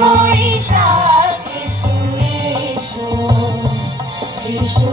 বৈশাখ এসো এসো এসো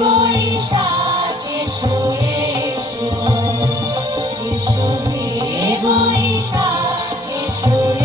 বৈশাখ এসো। এসো